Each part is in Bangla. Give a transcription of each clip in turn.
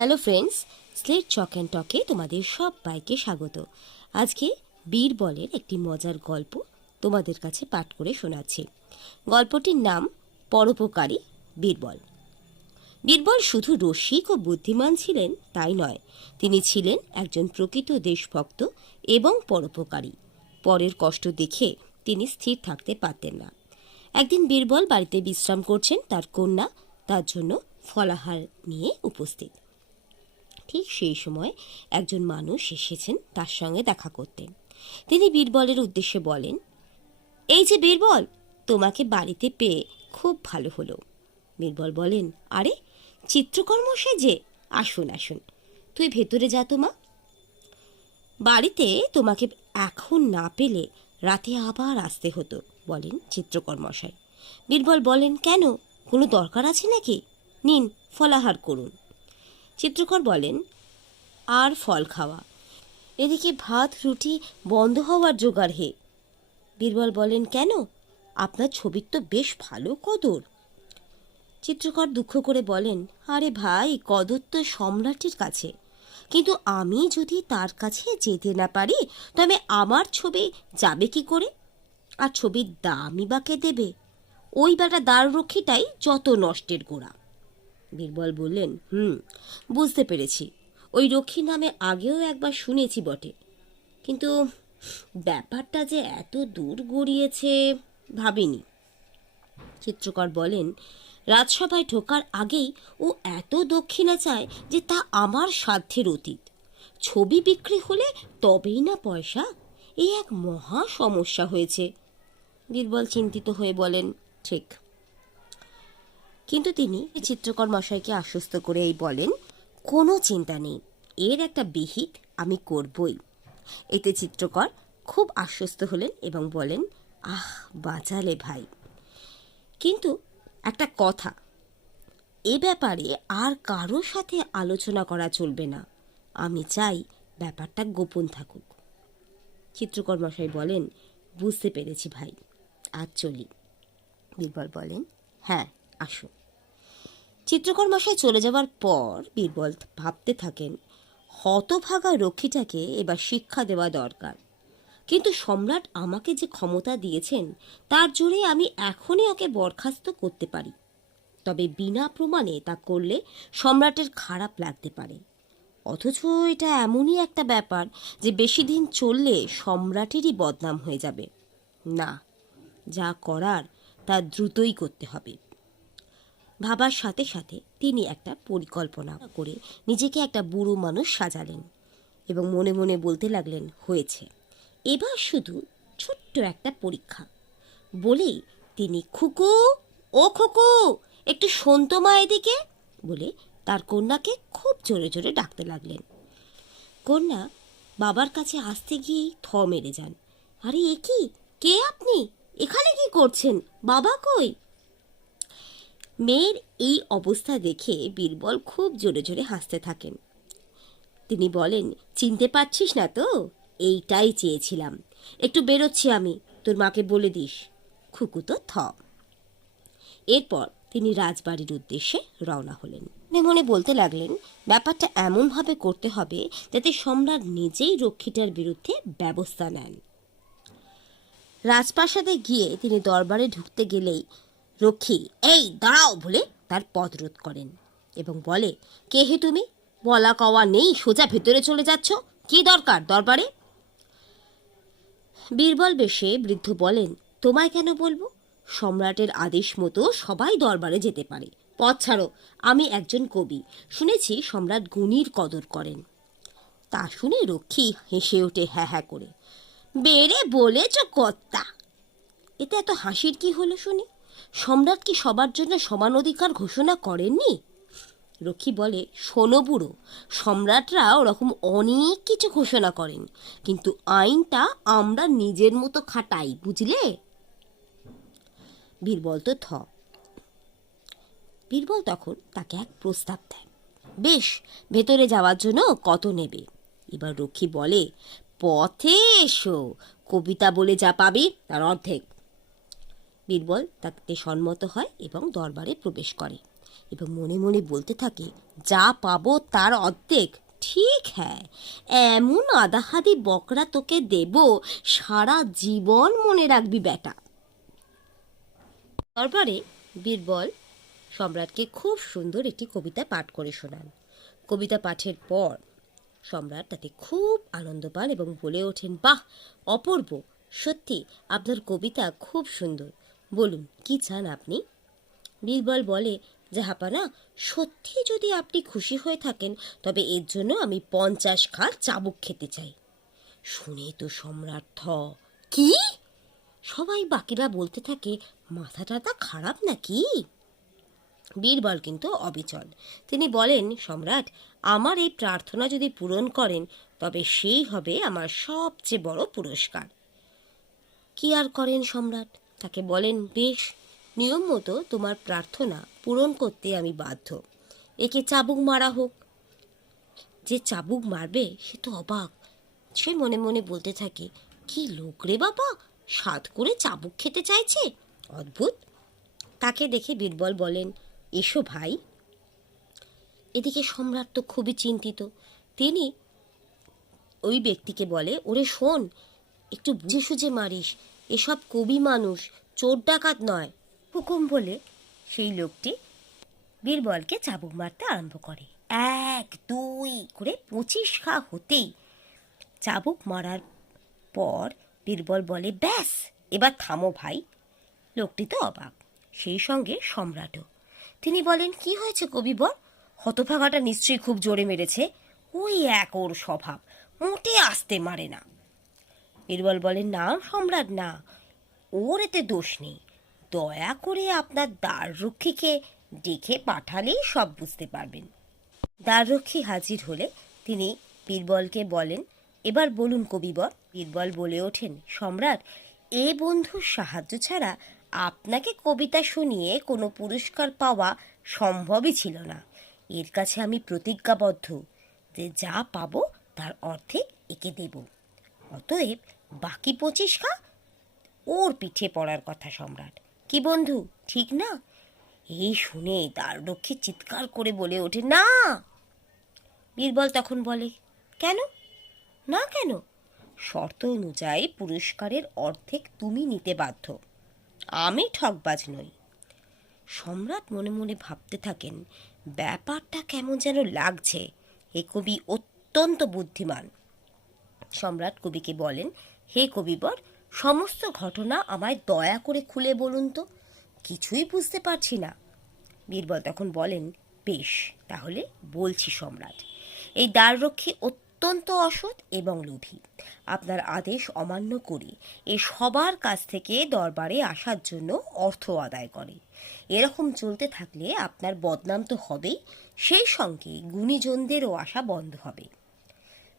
Hello friends, slate chalk and টকে তোমাদের সবাইকে স্বাগত। আজকে বীরবলের একটি মজার গল্প তোমাদের কাছে পাঠ করে শোনাচ্ছি। গল্পটির নাম পরোপকারী বীরবল। বীরবল শুধু রসিক ও বুদ্ধিমান ছিলেন তাই নয়, তিনি ছিলেন একজন প্রকৃত দেশভক্ত এবং পরোপকারী। পরের কষ্ট দেখে তিনি স্থির থাকতে পারতেন না। একদিন বীরবল বাড়িতে বিশ্রাম করছেন, তার কন্যা তার জন্য ফলাহার নিয়ে উপস্থিত। ঠিক সেই সময় একজন মানুষ এসেছেন তার সঙ্গে দেখা করতে। তিনি বীরবলের উদ্দেশ্যে বলেন, এই যে বীরবল, তোমাকে বাড়িতে পেয়ে খুব ভালো হলো। বীরবল বলেন, আরে চিত্রকর্ম সেজে, আসুন আসুন, তুই ভেতরে যা তো মা। বাড়িতে তোমাকে এখন না পেলে রাতে আবার আসতে হতো, বলেন চিত্রকর মশাই। বীরবল বলেন, কেন, কোনো দরকার আছে নাকি? নিন, ফলাহার করুন। চিত্রকর বলেন, আর ফল খাওয়া, এদিকে ভাত রুটি বন্ধ হওয়ার জোগাড় হে। বীরবল বলেন, কেন, আপনার ছবির তো বেশ ভালো কদর। চিত্রকর দুঃখ করে বলেন, আরে ভাই, কদর তো সম্রাটের কাছে, কিন্তু আমি যদি তার কাছে যেতে না পারি তবে আমার ছবি যাবে কি করে? আর ছবির দামই বা কে দেবে? ওই বেটা দ্বাররক্ষীটাই যত নষ্টের গোড়া। বীরবল বললেন, বুঝতে পেরেছি, ওই রক্ষী নামে আগেও একবার শুনেছি বটে, কিন্তু ব্যাপারটা যে এত দূর গড়িয়েছে ভাবিনি। চিত্রকর বলেন, রাজসভায় ঢোকার আগেই ও এত দক্ষিণা চায় যে তা আমার সাধ্যের অতীত। ছবি বিক্রি হলে তবেই না পয়সা, এই এক মহা সমস্যা হয়েছে। বীরবল চিন্তিত হয়ে বলেন, ঠিক। কিন্তু তিনি চিত্রকর মশাইকে আশ্বস্ত করে এই বলেন, কোনো চিন্তা নেই, এর একটা বিহিত আমি করবই। এতে চিত্রকর খুব আশ্বস্ত হলেন এবং বলেন, আহ, বাঁচালে ভাই, কিন্তু একটা কথা, এ ব্যাপারে আর কারোর সাথে আলোচনা করা চলবে না। আমি চাই ব্যাপারটা গোপন থাকুক। চিত্রকর মশাই বলেন, বুঝতে পেরেছি ভাই, আজ চলি। বীরবল বলেন, হ্যাঁ, আসুন। চিত্রকর মশাই চলে যাওয়ার পর বীরবল ভাবতে থাকেন, হতভাগা রক্ষীটাকে এবার শিক্ষা দেওয়া দরকার। কিন্তু সম্রাট আমাকে যে ক্ষমতা দিয়েছেন তার জোরে আমি এখনই ওকে বরখাস্ত করতে পারি, তবে বিনা প্রমাণে তা করলে সম্রাটের খারাপ লাগতে পারে। অথচ এটা এমনই একটা ব্যাপার যে বেশি দিন চললে সম্রাটেরই বদনাম হয়ে যাবে। না, যা করার তা দ্রুতই করতে হবে। ভাবার সাথে সাথে তিনি একটা পরিকল্পনা করে নিজেকে একটা বুড়ো মানুষ সাজালেন এবং মনে মনে বলতে লাগলেন, হয়েছে, এবার শুধু ছোট্ট একটা পরীক্ষা। বলেই তিনি, খুকু, ও খুকু, একটু শোন তো মা এদিকে, বলে তার কন্যাকে খুব জোরে জোরে ডাকতে লাগলেন। কন্যা বাবার কাছে আসতে গিয়েই থ মেরে যান। আরে এ কি, কে আপনি, এখানে কি করছেন, বাবা কই? মেয়ের এই অবস্থা দেখে বীরবল খুব জোরে জোরে হাসতে থাকেন। তিনি বলেন, চিনতে পারছিস না তো? এইটাই চেয়েছিলাম, একটু বেরোচ্ছি আমি, তোর মাকে বলে দিস। খুকু তো থ। এরপর তিনি রাজবাড়ির উদ্দেশ্যে রওনা হলেন। মনে মনে বলতে লাগলেন, ব্যাপারটা এমনভাবে করতে হবে যাতে সম্রাট নিজেই রক্ষীটার বিরুদ্ধে ব্যবস্থা নেন। রাজপ্রাসাদে গিয়ে তিনি দরবারে ঢুকতে গেলেই রক্ষী এই দাঁড়াও বলে তার পথ রোধ করেন এবং বলে, কে হে তুমি? বলা কওয়া নেই, সোজা ভেতরে চলে যাচ্ছ, কি দরকার দরবারে? বীরবল বেশে বৃদ্ধ বলেন, তোমায় কেন বলবো? সম্রাটের আদেশ মতো সবাই দরবারে যেতে পারে। পথ ছাড়ো, আমি একজন কবি, শুনেছি সম্রাট গুণীর কদর করেন। তা শুনে রক্ষী হেসে ওঠে হ্যাঁ হ্যাঁ করে, বেড়ে বলেছ কর্তা। এতে এত হাসির কি হলো শুনি? সম্রাট কি সবার জন্য সমান অধিকার ঘোষণা করেননি? রক্ষী বলে, শোনো বুড়ো, সম্রাটরা ওরকম অনেক কিছু ঘোষণা করেন, কিন্তু আইনটা আমরা নিজের মতো খাটাই, বুঝলে? বীরবল তো থ। বীরবল তখন তাকে এক প্রস্তাব দেয়, বেশ, ভেতরে যাওয়ার জন্য কত নেবে? এবার রক্ষী বলে, পথে এসো, কবিতা বলে যা পাবি তার অর্ধেক। বীরবল তাতে সম্মত হয় এবং দরবারে প্রবেশ করে এবং মনে মনে বলতে থাকে, যা পাবো তার অর্ধেক। ঠিক হ্যাঁ, এমন আদাহাদি বকরা তোকে দেব, সারা জীবন মনে রাখবি বেটা। তারপরে বীরবল সম্রাটকে খুব সুন্দর একটি কবিতা পাঠ করে শোনান। কবিতা পাঠের পর সম্রাট তাতে খুব আনন্দ পান এবং বলে ওঠেন, বাহ, অপূর্ব, সত্যি আপনার কবিতা খুব সুন্দর, বলুন কি চান আপনি। বীরবল বলে, জাহাপানা, সত্যি যদি আপনি খুশি হয়ে থাকেন তবে এর জন্য আমি 50 খাল চাবুক খেতে চাই। শুনে তো সম্রাট থ। কি? সবাই বাকিরা বলতে থাকে, মাথা টাথা খারাপ নাকি? বীরবল কিন্তু অবিচল। তিনি বলেন, সম্রাট, আমার এই প্রার্থনা যদি পূরণ করেন তবে সেই হবে আমার সবচেয়ে বড় পুরস্কার। কি আর করেন সম্রাট? তাকে বলেন, বেশ, নিয়ম মতো তোমার প্রার্থনা পূরণ করতে আমি বাধ্য। একে চাবুক মারা হোক। যে চাবুক মারবে সে তো অবাক। সে মনে মনে বলতে থাকে, কি লোক রে বাবা, স্বাদ করে চাবুক খেতে চাইছে, অদ্ভুত। তাকে দেখে বীরবল বলেন, এসো ভাই। এদিকে সম্রাট তো খুবই চিন্তিত। তিনি ওই ব্যক্তিকে বলে, ওরে শোন, একটু বুঝে সুঝে মারিস, এসব কবি মানুষ, চোর ডাকাত নয়। হুকুম বলে সেই লোকটি বীরবলকে চাবুক মারতে আরম্ভ করে। 1 2 করে 25 খা হতেই চাবুক মারার পর বীরবল বলে, ব্যাস, এবার থামো ভাই। লোকটি তো অবাক, সেই সঙ্গে সম্রাটও। তিনি বলেন, কি হয়েছে কবিবর? হতভাগাটা নিশ্চয়ই খুব জোরে মেরেছে। ওই এক ওর স্বভাব, মোটে আসতে মারে না। বীরবল বলেন, না সম্রাট, না, ওর এতে দোষ নেই। দয়া করে আপনার দ্বাররক্ষীকে ডেকে পাঠালেই সব বুঝতে পারবেন। দ্বাররক্ষী হাজির হলে তিনি বীরবলকে বলেন, এবার বলুন কবিবর। বীরবল বলে ওঠেন, সম্রাট, এ বন্ধুর সাহায্য ছাড়া আপনাকে কবিতা শুনিয়ে কোনো পুরস্কার পাওয়া সম্ভবই ছিল না। এর কাছে আমি প্রতিজ্ঞাবদ্ধ যে যা পাবো তার অর্ধেক একে দেব। অতএব বাকি 25 খা ওর পিঠে পড়ার কথা। সম্রাট, কি বন্ধু, ঠিক না? এই শুনে দ্বাররক্ষী চিৎকার করে বলে ওঠে, না। বীরবল তখন বলে, কেন না? কেন? শর্ত অনুযায়ী পুরস্কারের অর্ধেক তুমি নিতে বাধ্য, আমি ঠকবাজ নই। সম্রাট মনে মনে ভাবতে থাকেন, ব্যাপারটা কেমন যেন লাগছে, এ কবি অত্যন্ত বুদ্ধিমান। সম্রাট কবিকে বলেন, হে কবিবর, সমস্ত ঘটনা আমায় দয়া করে খুলে বলুন তো, কিছুই বুঝতে পারছি না। বীরবল তখন বলেন, বেশ, তাহলে বলছি সম্রাট। এই দ্বাররক্ষী অত্যন্ত অসৎ এবং লোভী। আপনার আদেশ অমান্য করে এ সবার কাছ থেকে দরবারে আসার জন্য অর্থ আদায় করে। এরকম চলতে থাকলে আপনার বদনাম তো হবেই, সেই সঙ্গে গুণীজনদেরও আসা বন্ধ হবে।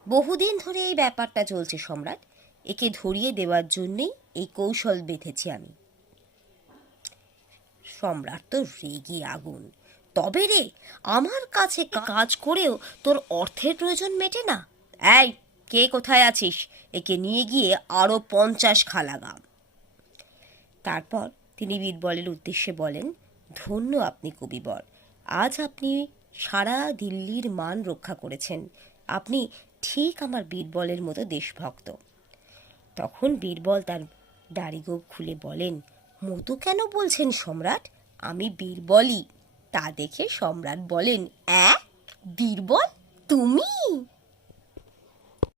বহুদিন ধরে এই ব্যাপারটা চলছে সম্রাট, একে ধরিয়ে দেওয়ার জন্যেই এই কৌশল বেঁধেছি আমি। সম্রাট তো রেগে আগুন। তবে রে, আমার কাছে কাজ করেও তোর অর্থের প্রয়োজন মেটে না? এই, কে কোথায় আছিস? একে নিয়ে গিয়ে আরো 50 খা লাগা। তারপর তিনি বীরবলের উদ্দেশ্যে বলেন, ধন্য আপনি কবিবর, আজ আপনি সারা দিল্লির মান রক্ষা করেছেন। আপনি ঠিক আমার বীরবলের মতো দেশভক্ত। তখন বীরবল তার দাড়িগোঁফ খুলে বলেন, মতো কেন বলছেন সম্রাট? আমি বীরবলই। তা দেখে সম্রাট বলেন, বীরবল তুমি?